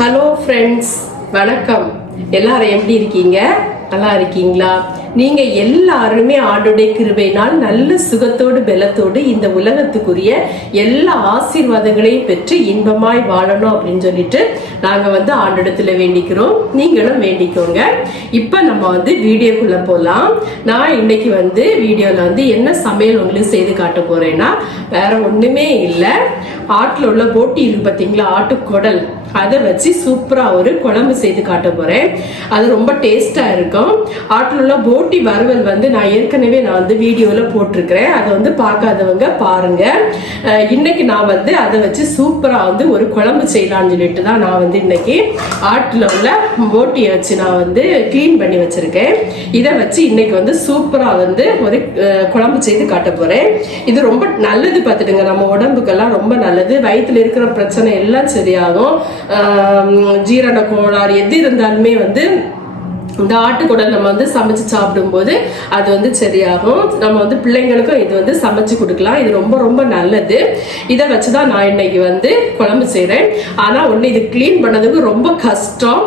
Hello friends வணக்கம். எல்லாரும் எப்படி இருக்கீங்க? நல்லா இருக்கீங்களா? நீங்க எல்லாருமே ஆண்டுடைய கிருபையினால் நல்ல சுகத்தோடு பலத்தோடு இந்த உலகத்துக்குரிய எல்லா ஆசீர்வாதங்களையும் பெற்று இன்பமாய் வாழணும் அப்படின்னு சொல்லிட்டு நாங்க வந்து ஆண்டிடத்துல வேண்டிக்கிறோம். நீங்களும் வேண்டிக்கோங்க. இப்ப நம்ம வந்து வீடியோக்குள்ள போலாம். நான் இன்னைக்கு வந்து வீடியோல வந்து என்ன சமையல் உங்களுக்கு செய்து காட்ட போறேன்னா வேற ஒண்ணுமே இல்லை. ஆட்டுல உள்ள போட்டி இருக்கு பாத்தீங்களா? ஆட்டுக்குடல். அதை வச்சு சூப்பராக ஒரு குழம்பு செய்து காட்ட போகிறேன் அது ரொம்ப டேஸ்ட்டாக இருக்கும். ஆட்டில் உள்ள போட்டி வறுவல் வந்து நான் ஏற்கனவே நான் வந்து வீடியோவில் போட்டிருக்கிறேன். அதை வந்து பார்க்காதவங்க பாருங்கள் இன்னைக்கு நான் வந்து அதை வச்சு சூப்பராக வந்து ஒரு குழம்பு செய்யலாம்னு சொல்லிட்டு தான் நான் வந்து இன்னைக்கு ஆட்டுல உள்ள போட்டியை வச்சு நான் வந்து க்ளீன் பண்ணி வச்சுருக்கேன். இதை வச்சு இன்னைக்கு வந்து சூப்பராக வந்து ஒரு குழம்பு செய்து காட்ட போகிறேன் இது ரொம்ப நல்லது பார்த்துட்டுங்க. நம்ம உடம்புக்கெல்லாம் ரொம்ப நல்லது. வயிற்றுல இருக்கிற பிரச்சனை எல்லாம் சரியாகும். ஜீரண கோளாறு எது இருந்தாலுமே வந்து இந்த ஆட்டுக்குடல் நம்ம வந்து சமைச்சு சாப்பிடும்போது அது வந்து சரியாகும். நம்ம வந்து பிள்ளைங்களுக்கும் இது வந்து சமைச்சு கொடுக்கலாம். இது ரொம்ப ரொம்ப நல்லது. இதை வச்சு தான் நான் இன்னைக்கு வந்து குழம்பு செய்கிறேன் ஆனால் ஒன்று இது க்ளீன் பண்ணதுக்கு ரொம்ப கஷ்டம்.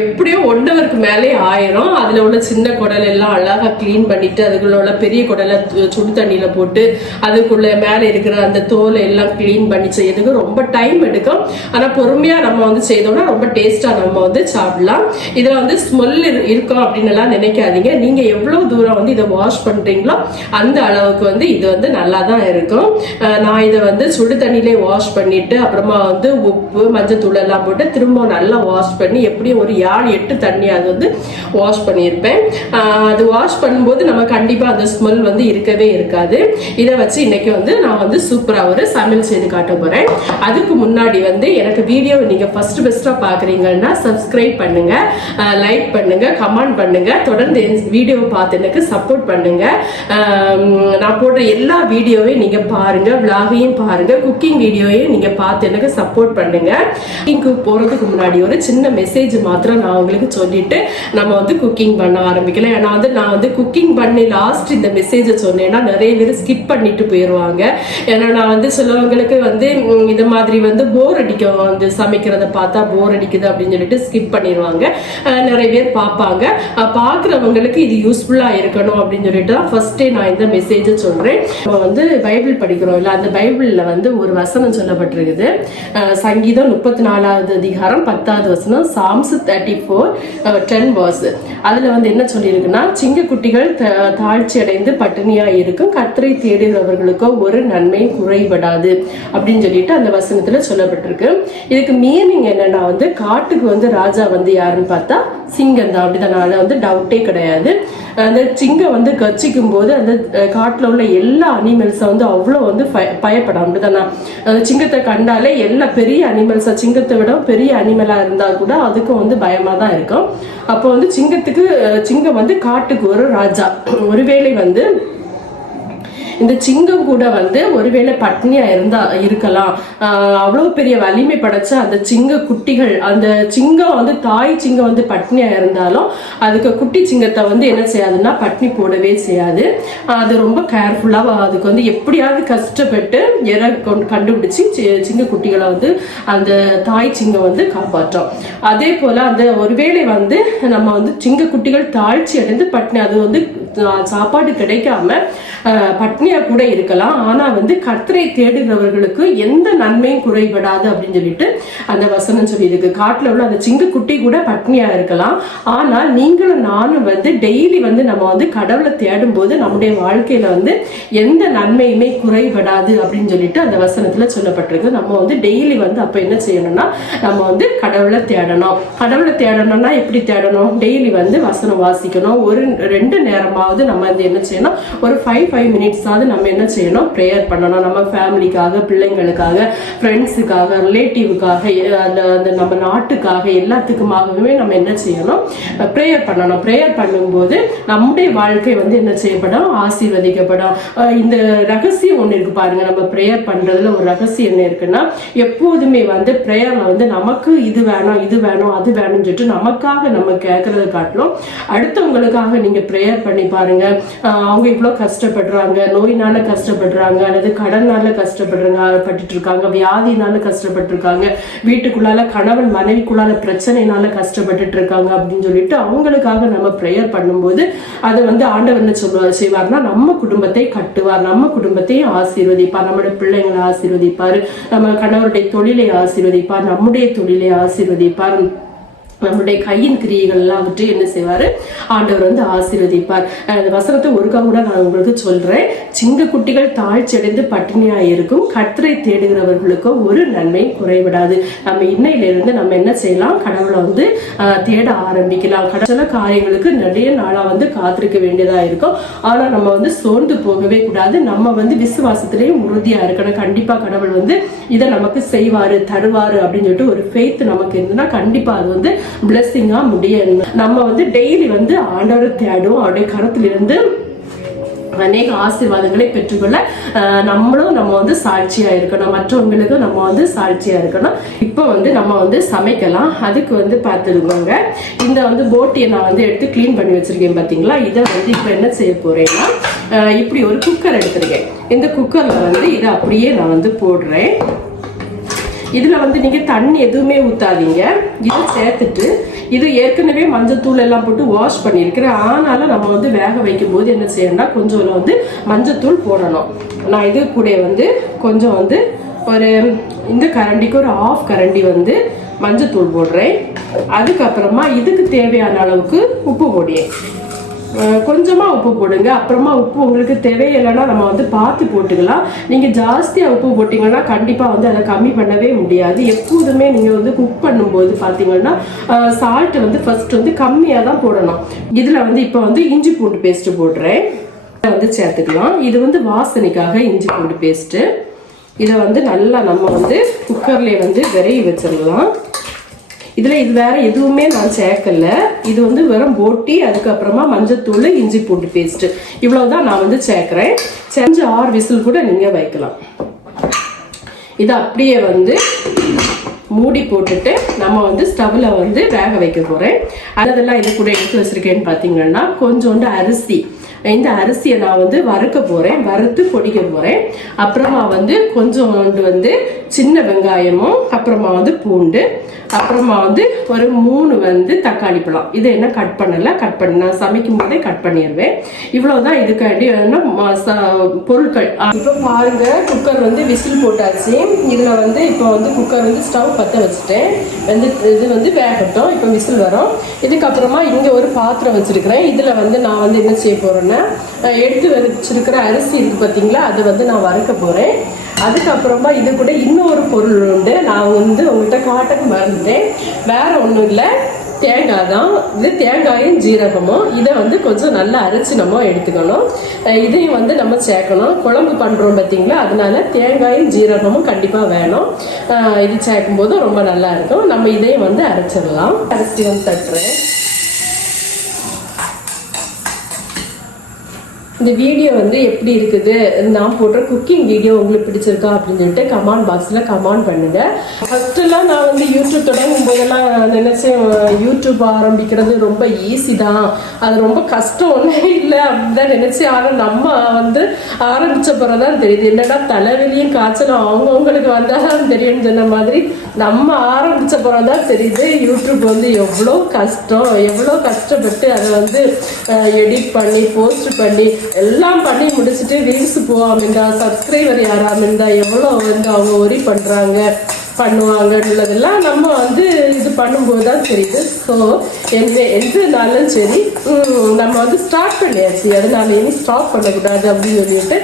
எப்படியும் ஒன் மேலே ஆயிரும். அதில் உள்ள சின்ன குடல் எல்லாம் அழகாக க்ளீன் பண்ணிட்டு அதுக்குள்ள உள்ள பெரிய குடலை சுடு தண்ணியில் போட்டு அதுக்குள்ள மேலே இருக்கிற அந்த தோலை எல்லாம் க்ளீன் பண்ணி செய்யறதுக்கு ரொம்ப டைம் எடுக்கும். ஆனால் பொறுமையாக நம்ம வந்து செய்தோம்னா ரொம்ப டேஸ்ட்டாக நம்ம வந்து சாப்பிடலாம். இதில் வந்து ஸ்மெல் இருக்கும் அப்படின்னு எல்லாம் நினைக்காதீங்க. நீங்கள் எவ்வளோ தூரம் வந்து இதை வாஷ் பண்ணுறீங்களோ அந்த அளவுக்கு வந்து இது வந்து நல்லா தான் இருக்கும் நான் இதை வந்து சுடு தண்ணியிலே வாஷ் பண்ணிட்டு அப்புறமா வந்து உப்பு மஞ்சத்தூள் எல்லாம் போட்டு திரும்ப நல்லா வாஷ் பண்ணி எப்படியும் ஒரு ஏழு எட்டு தண்ணி அது வந்து வாஷ் பண்ணியிருப்பேன். அது வாஷ் பண்ணும்போது நம்ம கண்டிப்பாக அந்த ஸ்மெல் வந்து இருக்கவே இருக்காது. இதை வச்சு இன்னைக்கு வந்து நான் வந்து சூப்பராக ஒரு சமையல் செய்து காட்ட போகிறேன் அதுக்கு முன்னாடி வந்து எனக்கு வீடியோ நீங்கள் ஃபர்ஸ்ட் பெஸ்ட்டாக பார்க்குறீங்கன்னா சப்ஸ்கிரைப் பண்ணுங்க. லைக் பண்ணுங்க. கமெண்ட் பண்ணுங்க. தொடர்ந்து என் வீடியோவை பார்த்து எனக்கு சப்போர்ட் பண்ணுங்க. நான் போடுற எல்லா வீடியோவையும் நீங்க பாருங்க விலாகையும் பாருங்க குக்கிங் வீடியோவையும் நீங்க பார்த்து எனக்கு சப்போர்ட் பண்ணுங்க. குக்கிங்க்கு போறதுக்கு முன்னாடி ஒரு சின்ன மெசேஜ் மாத்திரம் நான் உங்களுக்கு சொல்லிட்டு நம்ம வந்து குக்கிங் பண்ண ஆரம்பிக்கலாம். ஏன்னா வந்து நான் வந்து குக்கிங் பண்ணி லாஸ்ட் இந்த மெசேஜை சொன்னேன்னா நிறைய பேர் ஸ்கிப் பண்ணிட்டு போயிடுவாங்க ஏன்னா நான் வந்து சிலவங்களுக்கு வந்து இந்த மாதிரி வந்து போர் அடிக்கும் வந்து சமைக்கிறத பார்த்தா போர் அடிக்குது அப்படின்னு சொல்லிட்டு ஸ்கிப் பண்ணிடுவாங்க நிறைய பேர் பார்ப்பாங்க. பார்க்குறவங்களுக்கு இது யூஸ்ஃபுல்லாக இருக்கணும் அப்படின்னு சொல்லிட்டு தான் ஃபர்ஸ்டே நான் இந்த மெசேஜை சொல்கிறேன் நம்ம வந்து பைபிள் படிக்கிறோம் இல்லை அந்த பைபிளில் வந்து ஒரு வசனம் சொல்லப்பட்டிருக்குது. சங்கீதம் முப்பத்தி நாலாவது அதிகாரம் பத்தாவது வசனம் சாம்ஸ் தேர்ட்டி ஃபோர் டென் வாஸ் அதில் வந்து என்ன சொல்லியிருக்குன்னா சிங்கக்குட்டிகள் த- தாழ்ச்சி அடைந்து பட்டினியாக இருக்கும். கத்தரை தேடுகிறவர்களுக்கோ ஒரு நன்மை குறைபடாது அப்படின்னு சொல்லிட்டு அந்த வசனத்தில் சொல்லப்பட்டிருக்கு. இதுக்கு மீனிங் என்னன்னா வந்து காட்டுக்கு வந்து ராஜா வந்து யாருன்னு பார்த்தா சிங்கம் தான் அப்படிதான் வந்து டவுட்டே கிடையாது. அந்த சிங்கம் வந்து கச்சிக்கும் போது அந்த காட்டில் உள்ள எல்லா அனிமல்ஸை வந்து அவ்வளோ வந்து பய- பயப்படும். அப்படிதானா அந்த சிங்கத்தை கண்டாலே எல்லா பெரிய அனிமல்ஸாக சிங்கத்தை விட பெரிய அனிமலாக இருந்தால் கூட அதுக்கும் வந்து பயமாக தான் இருக்கும். அப்போ வந்து சிங்கத்துக்கு சிங்கம் வந்து காட்டுக்கு ஒரு ராஜா. ஒருவேளை வந்து இந்த சிங்கம் கூட வந்து ஒருவேளை பட்னியா இருந்தா இருக்கலாம். அவ்வளோ அவ்வளவு பெரிய வலிமை படைச்ச அந்த சிங்க குட்டிகள் அந்த சிங்கம் வந்து தாய் சிங்கம் வந்து பட்னியா இருந்தாலும் அதுக்கு குட்டி சிங்கத்தை வந்து என்ன செய்யாதுன்னா பட்னி போடவே செய்யாது. அது ரொம்ப கேர்ஃபுல்லாக அதுக்கு வந்து எப்படியாவது கஷ்டப்பட்டு எரை கொண்டு கண்டுபிடிச்சு சி- சிங்க குட்டிகளை வந்து அந்த தாய் சிங்கம் வந்து காப்பாற்றும். அதே போல அந்த ஒருவேளை வந்து நம்ம வந்து சிங்க குட்டிகள் தாழ்ச்சி அடைந்து பட்னி அது வந்து சாப்பாடு கிடைக்காம பட்னியாக பட்னியா கூட இருக்கலாம். ஆனா வந்து கர்த்தரை தேடுகிறவர்களுக்கு எந்த நன்மையும் குறைபடாது அப்படின்னு சொல்லிட்டு அந்த வசனம் சொல்லியிருக்கு. காட்டில் உள்ள அந்த சிங்கக்குட்டி கூட பட்னியா இருக்கலாம். ஆனால் நீங்களும் நானும் வந்து டெய்லி வந்து நம்ம வந்து கடவுளை தேடும் போது நம்முடைய வாழ்க்கையில வந்து எந்த நன்மையுமே குறைபடாது அப்படின்னு சொல்லிட்டு அந்த வசனத்துல சொல்லப்பட்டிருக்கு. நம்ம வந்து டெய்லி வந்து அப்ப என்ன செய்யணும்னா நம்ம வந்து கடவுளை தேடணும். கடவுளை தேடணும்னா எப்படி தேடணும்? டெய்லி வந்து வசனம் வாசிக்கணும். ஒரு ரெண்டு நேரமாவது நம்ம வந்து என்ன செய்யணும்? ஒரு ஃபைவ் ஃபைவ் மினிட்ஸாவது நம்ம என்ன செய்யணும்? ப்ரேயர் பண்ணணும். நம்ம ஃபேமிலிக்காக பிள்ளைங்களுக்காக ஃப்ரெண்ட்ஸுக்காக ரிலேட்டிவுக்காக அந்த அந்த நம்ம நாட்டுக்காக எல்லாத்துக்குமாகவே நம்ம என்ன செய்யணும்? ப்ரேயர் பண்ணணும். ப்ரேயர் பண்ணும்போது நம்முடைய வாழ்க்கை வந்து என்ன செய்யப்படும்? ஆசீர்வதிக்கப்படும். இந்த ரகசியம் ஒன்று இருக்கு பாருங்க. நம்ம ப்ரேயர் பண்றதுல ஒரு ரகசியம் என்ன இருக்குன்னா எப்போதுமே வந்து ப்ரேயர்ல வந்து நமக்கு இது வேணும் இது வேணும் அது வேணும்னு சொல்லிட்டு நமக்காக நம்ம கேட்கறத காட்டிலும் அடுத்தவங்களுக்காக நீங்க ப்ரேயர் பண்ணி பாருங்க. அவங்க இவ்வளோ கஷ்டப்படுறாங்க. நோயினால கஷ்டப்படுறாங்க. அல்லது கடனால கஷ்டப்படுறாங்க பட்டுட்டு இருக்காங்க வியாதினால கஷ்டப்பட்டிருக்காங்க. வீட்டுக்குள்ளால கணவன் மனைவிக்குள்ளால பிரச்சனைனால கஷ்டப்பட்டுட்டு இருக்காங்க அப்படின்னு சொல்லிட்டு அவங்களுக்காக நம்ம ப்ரேயர் பண்ணும்போது அதை வந்து ஆண்டவர் என்ன சொல்லுவார்? செய்வார்னா நம்ம குடும்பத்தை கட்டுவார். நம்ம குடும்பத்தையும் ஆசீர்வதிப்பார். நம்மளுடைய பிள்ளைங்களை ஆசீர்வதிப்பார். நம்ம கணவருடைய தொழிலை ஆசீர்வதிப்பார். நம்முடைய தொழிலை ஆசீர்வதிப்பார். நம்முடைய கையின் கிரியைகள் எல்லாம் வந்துட்டு என்ன செய்வார்? ஆண்டவர் வந்து ஆசீர்வதிப்பார். அந்த வசனத்தை ஒருக்கா கூட நான் உங்களுக்கு சொல்கிறேன் சிங்க குட்டிகள் தாழ்ச்சியடைந்து பட்டினியாக இருக்கும். கத்தரை தேடுகிறவர்களுக்கும் ஒரு நன்மை குறைவிடாது நம்ம இன்னையிலிருந்து நம்ம என்ன செய்யலாம்? கடவுளை வந்து தேட ஆரம்பிக்கலாம். கடவுள காரியங்களுக்கு நிறைய நாளாக வந்து காத்திருக்க வேண்டியதாக இருக்கும். ஆனால் நம்ம வந்து சோர்ந்து போகவே கூடாது. நம்ம வந்து விசுவாசத்திலேயும் உறுதியாக இருக்கணும். கண்டிப்பாக கடவுள் வந்து இதை நமக்கு செய்வார் தருவார் அப்படின்னு சொல்லிட்டு ஒரு ஃபெய்த் நமக்கு இருந்ததுன்னா கண்டிப்பாக அது வந்து பிளெஸ்ஸிங்கா முடியணும். நம்ம வந்து டெய்லி வந்து ஆண்டவரை தேடும். அவருடைய கரத்திலிருந்து அநேக ஆசீர்வாதங்களை பெற்றுக்கொள்ள நம்மளும் நம்ம வந்து சாட்சியா இருக்கணும். மற்றவங்களுக்கும் நம்ம வந்து சாட்சியா இருக்கணும். இப்போ வந்து நம்ம வந்து சமைக்கலாம். அதுக்கு வந்து பார்த்துருவாங்க இந்த வந்து போட்டியை நான் வந்து எடுத்து க்ளீன் பண்ணி வச்சிருக்கேன் பார்த்தீங்களா இதை வந்து இப்போ என்ன செய்ய போறேன்னா இப்படி ஒரு குக்கர் எடுத்திருக்கேன். இந்த குக்கர்ல வந்து இதை அப்படியே நான் வந்து போடுறேன். இதில் வந்து நீங்கள் தண்ணி எதுவுமே ஊற்றாதீங்க இதை சேர்த்துட்டு இது ஏற்கனவே மஞ்சத்தூள் எல்லாம் போட்டு வாஷ் பண்ணியிருக்கிறேன் ஆனாலும் நம்ம வந்து வேக வைக்கும் போது என்ன செய்யணும்னா கொஞ்சம் வந்து மஞ்சத்தூள் போடணும். நான் இது கூட வந்து கொஞ்சம் வந்து ஒரு இந்த கரண்டிக்கு ஒரு ஆஃப் கரண்டி வந்து மஞ்சத்தூள் போடுறேன். அதுக்கப்புறமா இதுக்கு தேவையான அளவுக்கு உப்பு போடுறேன். கொஞ்சமாக உப்பு போடுங்க. அப்புறமா உப்பு உங்களுக்கு தேவையில்லைன்னா நம்ம வந்து பார்த்து போட்டுக்கலாம். நீங்கள் ஜாஸ்தியாக உப்பு போட்டிங்கன்னா கண்டிப்பாக வந்து அதை கம்மி பண்ணவே முடியாது. எப்போதுமே நீங்கள் வந்து குக் பண்ணும்போது பார்த்தீங்கன்னா சால்ட் வந்து ஃபர்ஸ்ட் வந்து கம்மியாக தான் போடணும். இதில் வந்து இப்போ வந்து இஞ்சி பூண்டு பேஸ்ட்டு போடுறேன். இதை வந்து சேர்த்துக்கலாம். இது வந்து வாசனைக்காக இஞ்சி பூண்டு பேஸ்ட்டு இதை வந்து நல்லா நம்ம வந்து குக்கர்லேயே வந்து விரைவி வச்சிடலாம். இதில் இது வேறு எதுவுமே நான் சேர்க்கல. இது வந்து வெறும் போட்டி அதுக்கப்புறமா மஞ்சத்தூள் இஞ்சி பூண்டு இவ்வளோ தான் நான் வந்து சேர்க்குறேன். செஞ்சு ஆறு விசில் கூட நீங்கள் வைக்கலாம். இதை அப்படியே வந்து மூடி போட்டுட்டு நம்ம வந்து ஸ்டவ்வில் வந்து வேக வைக்க போகிறேன் அதெல்லாம் இது கூட எடுத்து வச்சிருக்கேன்னு பார்த்தீங்கன்னா கொஞ்சோண்டு அரிசி. இந்த அரிசியை நான் வந்து வறுக்க போகிறேன் வறுத்து பொடிக்க போகிறேன் அப்புறமா வந்து கொஞ்சோண்டு வந்து சின்ன வெங்காயமும் அப்புறமா வந்து பூண்டு. அப்புறமா வந்து ஒரு மூணு வந்து தக்காளி பழம். இது என்ன கட் பண்ணல? கட் பண்ண நான் சமைக்கும் போதே கட் பண்ணிடுவேன் இவ்வளவுதான் இதுக்காண்டி பொருட்கள். இப்போ பாருங்க குக்கர் வந்து விசில் போட்டாச்சு. இதுல வந்து இப்போ வந்து குக்கர் வந்து ஸ்டவ் பத்த வச்சுட்டேன். வந்து இது வந்து வேகட்டும். இப்போ விசில் வரும். இதுக்கப்புறமா இங்க ஒரு பாத்திரம் வச்சிருக்கிறேன். இதுல வந்து நான் வந்து என்ன செய்ய போறேன்னா எடுத்து வச்சிருக்கிற அரிசி இருக்கு பாத்தீங்களா அதை வந்து நான் வறுக்க போறேன். அதுக்கப்புறமா இது கூட இன்னொரு பொருள் உண்டு. நான் வந்து உங்கள்கிட்ட காட்டக்கு மறந்துட்டேன் வேற ஒன்றும் இல்லை. தேங்காய் தான். இது தேங்காயும் ஜீரகமும். இதை வந்து கொஞ்சம் நல்லா அரைச்சி நம்ம எடுத்துக்கணும். இதையும் வந்து நம்ம சேர்க்கணும். குழம்பு பண்ணுறோம் பார்த்தீங்களா அதனால தேங்காயும் ஜீரகமும் கண்டிப்பாக வேணும். இது சேர்க்கும் போது ரொம்ப நல்லா இருக்கும். நம்ம இதையும் வந்து அரைச்சிடலாம். அரைச்சி வந்து தட்டுறேன். இந்த வீடியோ வந்து எப்படி இருக்குது? நான் போடுற குக்கிங் வீடியோ உங்களுக்கு பிடிச்சிருக்கா அப்படின்னு சொல்லிட்டு கமெண்ட் பாக்ஸில் கமெண்ட் பண்ணுங்க. ஃபஸ்ட்டுலாம் நான் வந்து யூடியூப் தொடங்கும் போதெல்லாம் நினைச்சேன் யூடியூப் ஆரம்பிக்கிறது ரொம்ப ஈஸி தான். அது ரொம்ப கஷ்டம் ஒன்றே இல்லை. அப்படிதான் தான் ஆனால் நம்ம வந்து ஆரம்பித்த பிறகு தான் தெரியுது. என்னடா தலைவலியும் காய்ச்சலும் அவங்கவுங்களுக்கு வந்தால் தான் தெரியும்னு சொன்ன மாதிரி நம்ம ஆரம்பித்த பிறகு தான் தெரியுது யூடியூப் வந்து எவ்வளோ கஷ்டம் எவ்வளோ கஷ்டப்பட்டு அதை வந்து எடிட் பண்ணி போஸ்ட் பண்ணி எல்லாம் பண்ணி முடிச்சுட்டு ரீல்ஸ் போகாம இருந்தா சப்ஸ்கிரைபர் யாராம இருந்தா எவ்வளோ வந்து அவங்க ஒரி பண்ணுறாங்க பண்ணுவாங்கன்றதெல்லாம் நம்ம வந்து இது பண்ணும்போது தான் தெரியுது. ஸோ எந்த எதுனாலும் சரி நம்ம வந்து ஸ்டார்ட் பண்ணியாச்சு. அதனால இனி ஸ்டாப் பண்ணக்கூடாது அப்படின்னு சொல்லிட்டு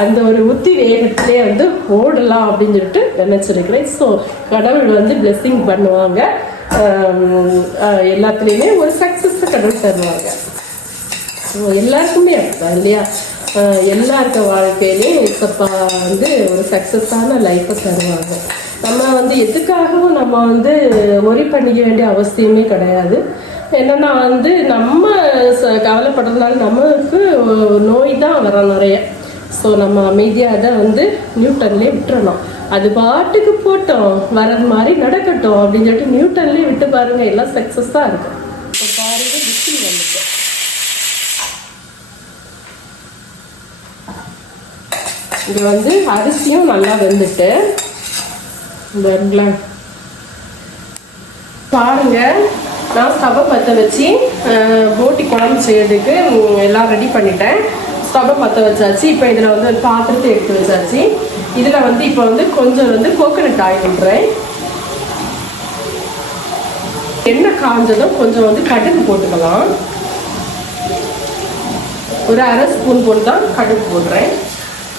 அந்த ஒரு உத்தி வேகத்திலே வந்து ஓடலாம் அப்படின்னு சொல்லிட்டு நினச்சிருக்கிறேன். ஸோ கடவுள் வந்து பிளெஸ்ஸிங் பண்ணுவாங்க. எல்லாத்துலேயுமே ஒரு சக்ஸஸ் கடவுள் தருவாங்க. எல்லாருக்குமே அப்படிதான் இல்லையா? எல்லாருக்க வாழ்க்கையிலையும் இப்பப்பா வந்து ஒரு சக்ஸஸான லைஃப்பை தருவாங்க. நம்ம வந்து எதுக்காகவும் நம்ம வந்து ஒரி பண்ணிக்க வேண்டிய அவசியமே கிடையாது. என்னன்னா வந்து நம்ம ச- கவலைப்படுறதுனால நமக்கு நோய் தான் வரும் நிறைய. ஸோ நம்ம அமைதியாக அதை வந்து நியூட்டன்லேயே விட்டுறணும் அது பாட்டுக்கு போட்டோம் வர்றது மாதிரி நடக்கட்டும் அப்படின்னு சொல்லிட்டு நியூட்டன்லேயே விட்டு பாருங்க எல்லாம் சக்ஸஸாக இருக்கும் இப்போ பாருங்க விசில் வந்துட்டு இது வந்து அரிசியும் நல்லா வெந்துட்டு இந்த பாருங்க நான் ஸ்டவ்வை பற்ற வச்சு போட்டி குழம்பு செய்யறதுக்கு எல்லாம் ரெடி பண்ணிட்டேன். ஸ்டவ்வை பற்ற வச்சாச்சு இப்போ இதில் வந்து ஒரு பாத்திரத்தை எடுத்து வச்சாச்சு. இதில் வந்து இப்போ வந்து கொஞ்சம் வந்து கோகனட் ஆயில் விடுறேன் எண்ணெய் காஞ்சதும் கொஞ்சம் வந்து கடுகு போட்டுக்கலாம். ஒரு அரை ஸ்பூன் போட்டு தான் கடுகு போடுறேன்.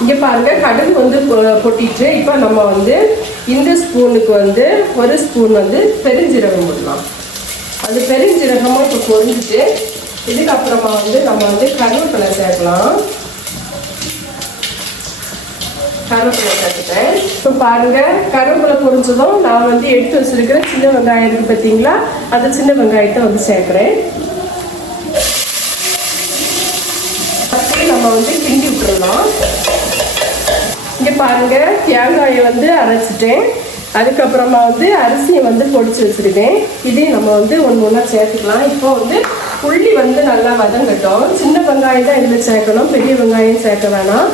இங்கே பாருங்கள் கடுகு வந்து பொ- பொட்டிட்டு இப்போ நம்ம வந்து இந்த ஸ்பூனுக்கு வந்து ஒரு ஸ்பூன் வந்து பெருஞ்சீரகம் போடலாம். அது பெருஞ்சீரகமும் இப்போ பொறிஞ்சிட்டு இதுக்கப்புறமா வந்து நம்ம வந்து கருவேப்பிலை சேர்க்கலாம். கருவேப்பிலை சேர்த்துட்டேன். இப்போ பாருங்க கருவேப்பிலை பொரிஞ்சதும் நான் வந்து எடுத்து வச்சிருக்கிற சின்ன வெங்காயம் இருக்குது பார்த்தீங்களா அந்த சின்ன வெங்காயத்தை வந்து சேர்க்குறேன். நம்ம வந்து கிண்டி விட்டுருலாம் பாருங்கள் பாருங்க தேங்காயை வந்து அரைச்சிட்டேன். அதுக்கப்புறமா வந்து அரிசியை வந்து பொடிச்சு வச்சுருக்கேன் இதையும் நம்ம வந்து ஒன்று ஒன்றா சேர்த்துக்கலாம். இப்போ வந்து உள்ளி வந்து நல்லா வதங்கட்டும். சின்ன வெங்காயம் தான் இதில் சேர்க்கணும். பெரிய வெங்காயம் சேர்க்க வேணாம்.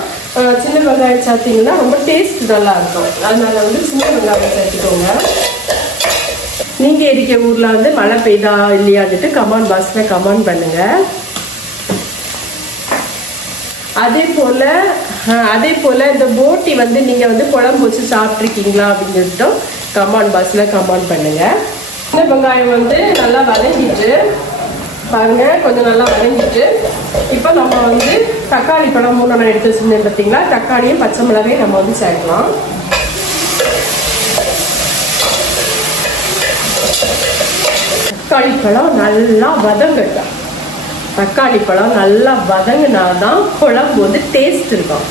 சின்ன வெங்காயம் சேர்த்தீங்கன்னா ரொம்ப டேஸ்ட் நல்லா இருக்கும் அதனால வந்து சின்ன வெங்காயம் சேர்த்துக்கோங்க. நீங்கள் இருக்க ஊரில் வந்து மழை பெய்தா இல்லையான்ட்டு கமெண்ட் பாக்ஸ்ல கமெண்ட் பண்ணுங்கள் அதே போல் அதே போல் இந்த போட்டி வந்து நீங்கள் வந்து குழம்பு வச்சு சாப்பிட்ருக்கீங்களா அப்படின்னு சொல்லிட்டு கமாண்ட் பாக்ஸில் கமாண்ட் பண்ணுங்கள் சின்ன வெங்காயம் வந்து நல்லா வதங்கிட்டு பாருங்க கொஞ்சம் நல்லா வதங்கிட்டு இப்போ நம்ம வந்து தக்காளி பழம் மூணு நான் எடுத்து வச்சுருந்தேன் பார்த்தீங்களா தக்காளியும் பச்சை மிளகாயும் நம்ம வந்து சேர்க்கலாம். தக்காளி பழம் நல்லா வதங்கட்டும். தக்காளி பழம் நல்லா வதங்கினாதான் குழம்பு வந்து டேஸ்ட் இருக்கும்.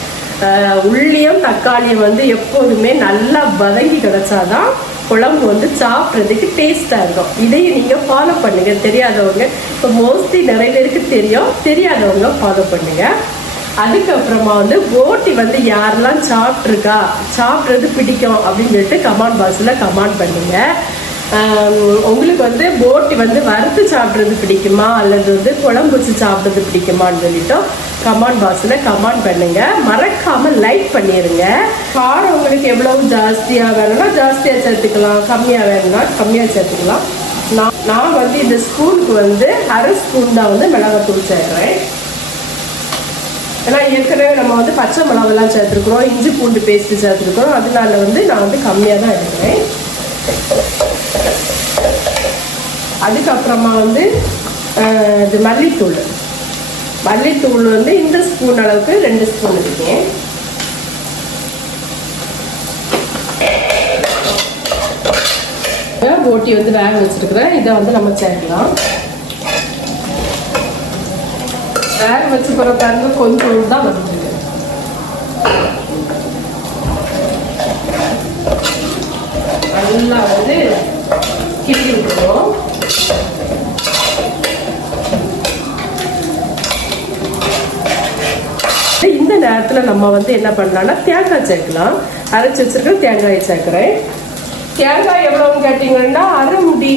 உள்ளியும் தக்காளியும் வந்து எப்போதுமே நல்லா வதங்கி கிடச்சாதான் குழம்பு வந்து சாப்பிட்றதுக்கு டேஸ்டாக இருக்கும். இதையும் நீங்கள் ஃபாலோ பண்ணுங்கள் தெரியாதவங்க இப்போ மோஸ்ட்லி நிறைய பேருக்கு தெரியும். தெரியாதவங்க ஃபாலோ பண்ணுங்கள் அதுக்கப்புறமா வந்து போட்டி வந்து யாரெல்லாம் சாப்பிட்ருக்கா சாப்பிட்றது பிடிக்கும் அப்படின்னு சொல்லிட்டு கமெண்ட் பாக்ஸில் கமெண்ட் பண்ணுங்கள் உங்களுக்கு வந்து போட்டி வந்து வறுத்து சாப்பிட்றது பிடிக்குமா? அல்லது வந்து குழம்பு வச்சு சாப்பிட்றது பிடிக்குமான்னு சொல்லிட்டோம். கமெண்ட் பாக்ஸில் கமெண்ட் பண்ணுங்க. மறக்காம லைக் பண்ணிடுங்க காரம் உங்களுக்கு எவ்வளவு ஜாஸ்தியாக வேணும்னா ஜாஸ்தியாக சேர்த்துக்கலாம். கம்மியாக வேணும்னா கம்மியாக சேர்த்துக்கலாம். நான் நான் வந்து இந்த ஸ்பூனுக்கு வந்து அரை ஸ்பூன் தான் வந்து மிளகாத்தூள் சேர்க்குறேன். ஏன்னா ஏற்கனவே நம்ம வந்து பச்சை மிளகாலாம் சேர்த்துருக்குறோம். இஞ்சி பூண்டு பேஸ்ட்டு சேர்த்துருக்குறோம். அதனால வந்து நான் வந்து கம்மியாக தான் எடுக்கிறேன். அதுக்கப்புறமா வந்து இது மல்லித்தூள். மல்லித்தூள் வந்து இந்த ஸ்பூன் அளவுக்கு ரெண்டு ஸ்பூன் இருக்கேன் போட்டி வந்து வேக வச்சிருக்கிறேன். இதை வந்து நம்ம சேர்க்கலாம். வேக வச்சு பிறகு பாருங்க கொஞ்சம் தான் வருது நல்லா வந்து கிள்ளி விட்டுருவோம் இந்த நேரத்தில் நம்ம வந்து என்ன பண்ணலாம்னா தேங்காய் சேர்க்கலாம். அரைச்சி வச்சிருக்க தேங்காயை சேர்க்குறேன். தேங்காய் எவ்வளோன்னு கேட்டிங்கன்னா அரை முடி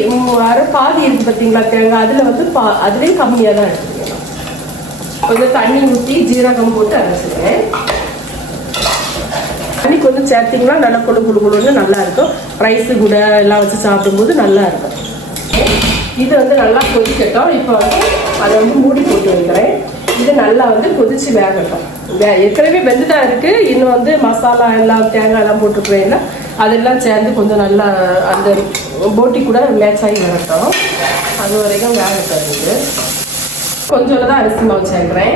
அரை பாதி இருக்கு பார்த்தீங்களா தேங்காய்? அதில் வந்து பா அதுலேயும் கம்மியாக தான் எடுத்துக்கலாம் கொஞ்சம் தண்ணி ஊற்றி ஜீரகம் போட்டு அரைச்சிருக்கேன் தண்ணி கொஞ்சம் சேர்த்திங்கன்னா நல்லா குழு குழு குழுன்னு நல்லா இருக்கும். ரைஸு கூட எல்லாம் வச்சு சாப்பிடும்போது நல்லா இருக்கும். இது வந்து நல்லா கொதிக்கட்டும். இப்போ வந்து அதை வந்து மூடி போட்டு வைக்கிறேன். இது நல்லா வந்து கொதிச்சு வேகட்டும். ஏற்கனவே வெந்து தான் இருக்கு. இன்னும் வந்து மசாலா எல்லாம் தேங்காய் எல்லாம் போட்டுருக்குறேன்னா அதெல்லாம் சேர்ந்து கொஞ்சம் நல்லா அந்த போட்டி கூட மேட்ச் ஆகி வரட்டும் அது வரைக்கும் வேகட்டும் இது கொஞ்சம் தான் அரிசி மாவு சேர்க்குறேன்.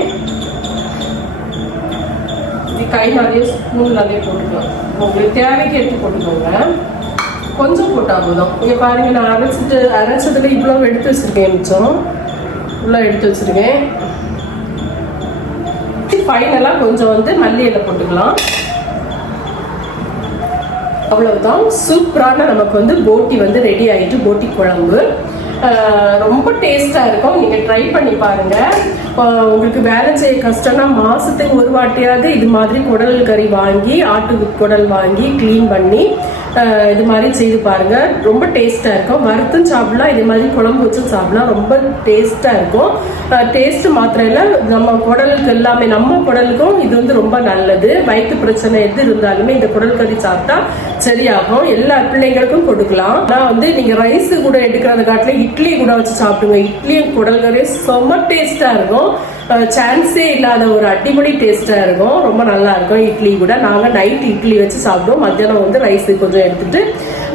இது கை நிறைய ஸ்பூன் நிறைய போட்டுக்கலாம். உங்களுக்கு தேவைக்கு எடுத்து போட்டுக்கோங்க. கொஞ்சம் போட்டால் போதும். இங்கே பாருங்கள் நான் அரைச்சிட்டு அரைச்சதுல இவ்வளோ எடுத்து வச்சிருக்கேன் மிச்சம். இவ்வளோ எடுத்து வச்சுருக்கேன். ஃபைனலாக கொஞ்சம் வந்து மல்லி இலை போட்டுக்கலாம். அவ்வளவுதான். சூப்பரான நமக்கு வந்து போட்டி வந்து ரெடி ஆயிட்டு போட்டி குழம்பு. ரொம்ப டேஸ்ட்டாக இருக்கும். நீங்கள் ட்ரை பண்ணி பாருங்கள் உங்களுக்கு வேலை செய்ய கஷ்டம்னா மாதத்துக்கு ஒரு வாட்டியாவது இது மாதிரி குடல் கறி வாங்கி ஆட்டு குடல் வாங்கி க்ளீன் பண்ணி இது மாதிரி செய்து பாருங்க. ரொம்ப டேஸ்டா இருக்கும். வறுத்தும் சாப்பிடலாம். இதே மாதிரி குழம்பு வச்சும் சாப்பிடலாம். ரொம்ப டேஸ்டா இருக்கும். டேஸ்ட் மாத்திரம் இல்ல. நம்ம குடலுக்கு எல்லாமே நம்ம குடலுக்கும் இது வந்து ரொம்ப நல்லது. வயிற்று பிரச்சனை எது இருந்தாலுமே இந்த குடல் கறி சாப்பிட்டா சரியாகும். எல்லா பிள்ளைங்களுக்கும் கொடுக்கலாம். நான் வந்து நீங்க ரைஸ் கூட எடுக்கிறத காட்டில இட்லி கூட வச்சு சாப்பிடுங்க. இட்லியும் குடல் கறி செம்ம டேஸ்டா இருக்கும். சான்ஸே இல்லாத ஒரு அடிப்படை டேஸ்டா இருக்கும். ரொம்ப நல்லா இருக்கும். இட்லி கூட. நாங்க நைட் இட்லி வச்சு சாப்பிடுவோம். மத்தியானம் வந்து ரைஸ் கொஞ்சம் எடுத்துட்டு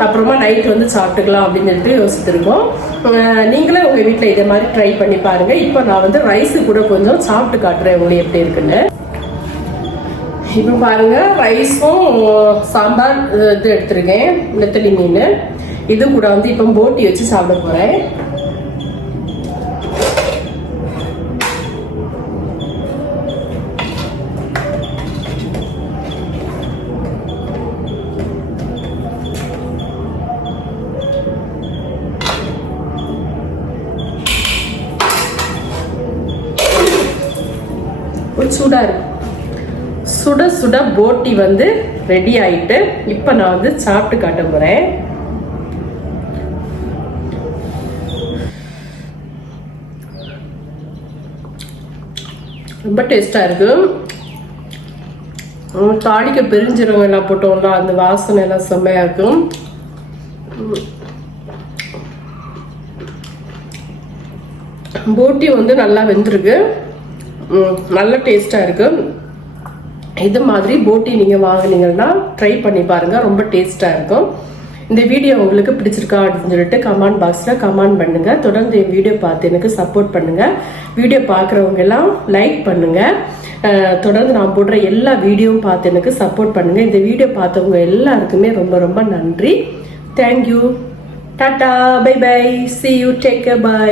அப்புறமா நைட் வந்து சாப்பிட்டுக்கலாம் அப்படின்னு சொல்லிட்டு யோசிச்சிருக்கோம். நீங்களே உங்க வீட்டில் இதே மாதிரி ட்ரை பண்ணி பாருங்க. இப்போ நான் வந்து ரைஸ் கூட கொஞ்சம் சாப்பிட்டு காட்டுறேன். உங்களுக்கு எப்படி இருக்குன்னு. இப்போ பாருங்க. ரைஸும் சாம்பார் இது எடுத்திருக்கேன். நெத்தலி மீன். இது கூட வந்து இப்போ போட்டி வச்சு சாப்பிட போறேன். ஒரு சூடாக இருக்கும் சுட சுட போட்டி வந்து ரெடி ஆயிட்டு இப்போ நான் வந்து சாப்பிட்டு காட்ட போகிறேன் ரொம்ப டேஸ்ட்டாக இருக்கும் தாளிக்க பெருஞ்சீரகம் எல்லாம் போட்டோம்ல அந்த வாசனை எல்லாம் செம்மையாக இருக்கும். போட்டி வந்து நல்லா வெந்திருக்கு. நல்ல டேஸ்ட்டாக இருக்கு. இது மாதிரி போட்டி நீங்கள் வாங்குனீங்கன்னா ட்ரை பண்ணி பாருங்க ரொம்ப டேஸ்ட்டாக இருக்கும் இந்த வீடியோ உங்களுக்கு பிடிச்சிருக்கா அப்படின்னு சொல்லிட்டு கமெண்ட் பாக்ஸில் கமெண்ட் பண்ணுங்கள் தொடர்ந்து என் வீடியோ பார்த்து எனக்கு சப்போர்ட் பண்ணுங்கள் வீடியோ பார்க்குறவங்க எல்லாம் லைக் பண்ணுங்கள் தொடர்ந்து நான் போடுற எல்லா வீடியோவும் பார்த்து எனக்கு சப்போர்ட் பண்ணுங்கள் இந்த வீடியோ பார்த்தவங்க எல்லாருக்குமே ரொம்ப ரொம்ப நன்றி. Thank you tata bye bye see you take bye